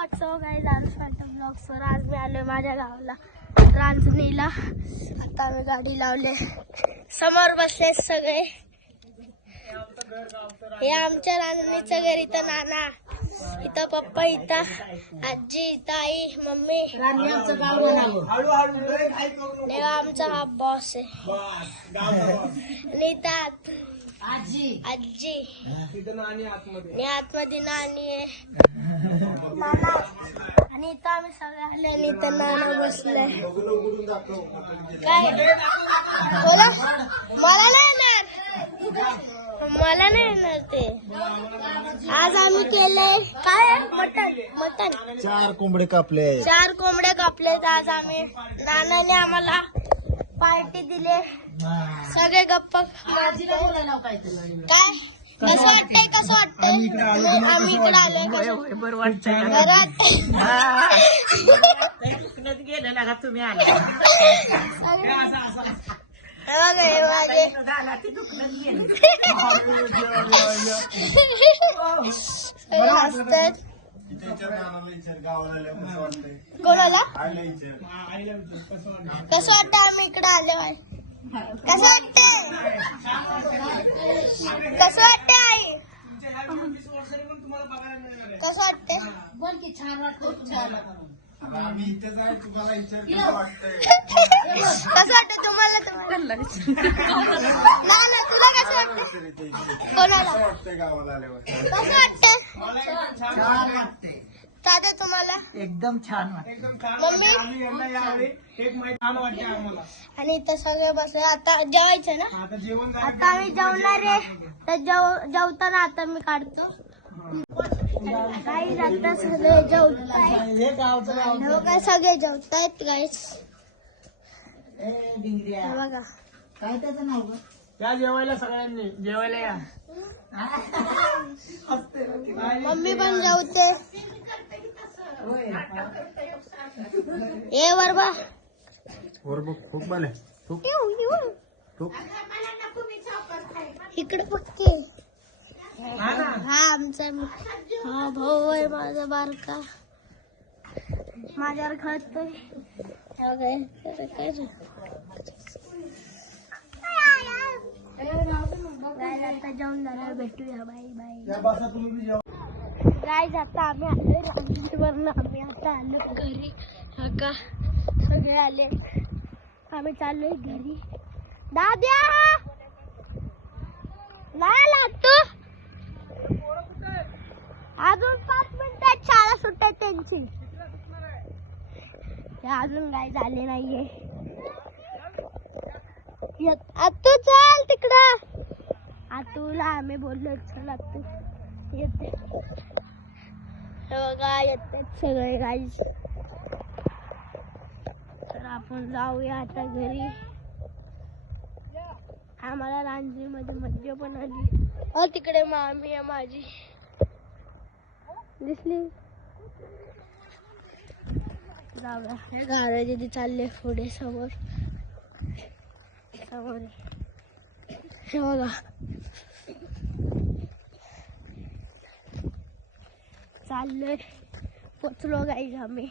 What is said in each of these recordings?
So guys आम्ही Phantom ब्लॉग्सवर आज मी आलोय माझ्या गावाला रांजणीला. आता आम्ही गाडी लावले, समोर बसले सगळे. हे आमच्या रांजणीचं घर. इथं नाना, इथं पप्पा, इथं आजी, इथं आई, मम्मी. आमचा हा बॉस आहे. आजी आणि आतमध्ये नानी आहे, नाना. आणि इथं आम्ही सगळे आले आणि इथं नाना बसलाय. काय बोला? मला नाही येणार ते. आज आम्ही केलंय काय, मटन 4 कोंबडे कापले. 4 कोंबडे कापलेत आज आम्ही. नानाने आम्हाला पार्टी दिले. सगळे गप्प. काय कसं वाटतंय? आम्ही इकडे आलोय. बरं वाटतंय. घरात गेलं ना तुम्ही आला माझे हसतात. कोणाला कसं वाटतं आम्ही इकडे आले? कसं वाटतंय? आई? कसं वाटतंय? बोल की. छान वाटतं. छान. कसं वाटतं तुम्हाला? ना तुला कसं वाटतं? कोणाला कसं वाटतं? दादा तुम्हाला? एकदम छान वाटतं. मम्मी आणि इथं सगळे बसले. आता जेवायचं ना? आता आम्ही जेवणार आहे. तर जेवताना आता मी काढतो. काही आता सगळे जेवताय. सगळे जेवतायत गाईस. बघा काय त्याचं नाव ग? या जेवायला सगळ्यांनी जेवायला या. मम्मी पण जेवते. ए वरबा खूप बाले इकडे बघते. हा आमचा हा भाऊ आहे माझा बारका. माझ्यावर खेळतोय. आता जाऊन जाणार. भेटूया. Bye bye. गाईज आता आम्ही आलोय रांजणीवरनं. आम्ही आता आलो घरी. का सगळे आले. आम्ही चाललोय घरी. दाद्या नाही लागतो. अजून 5 मिनिटात शाळा सुटते त्यांची. अजून गाईज आले नाहीये. आतू चल तिकडं. आतूला आम्ही बोललो चल आतू येते. बघा येतात सगळे गाईज. तर आपण जाऊया आता घरी. आम्हाला रांजणीमध्ये मज्जा पण आली. तिकडे मामी आहे माझी, दिसली. जाऊया. हे गाड्या जिथे चालले पुढे समोर. हे बघा चाललोय. पोचलो गाईज आम्ही.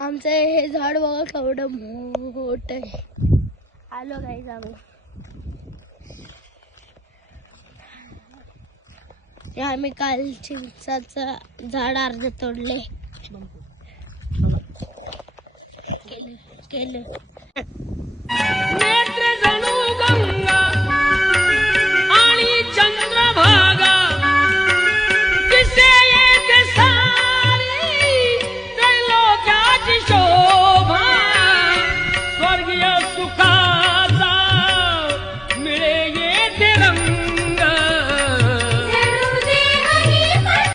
आमचं हे झाड बघा केवढं मोठं आहे. आलो गाईज आम्ही. आम्ही काल चिंचाचं झाड अर्ध तोडले. केलं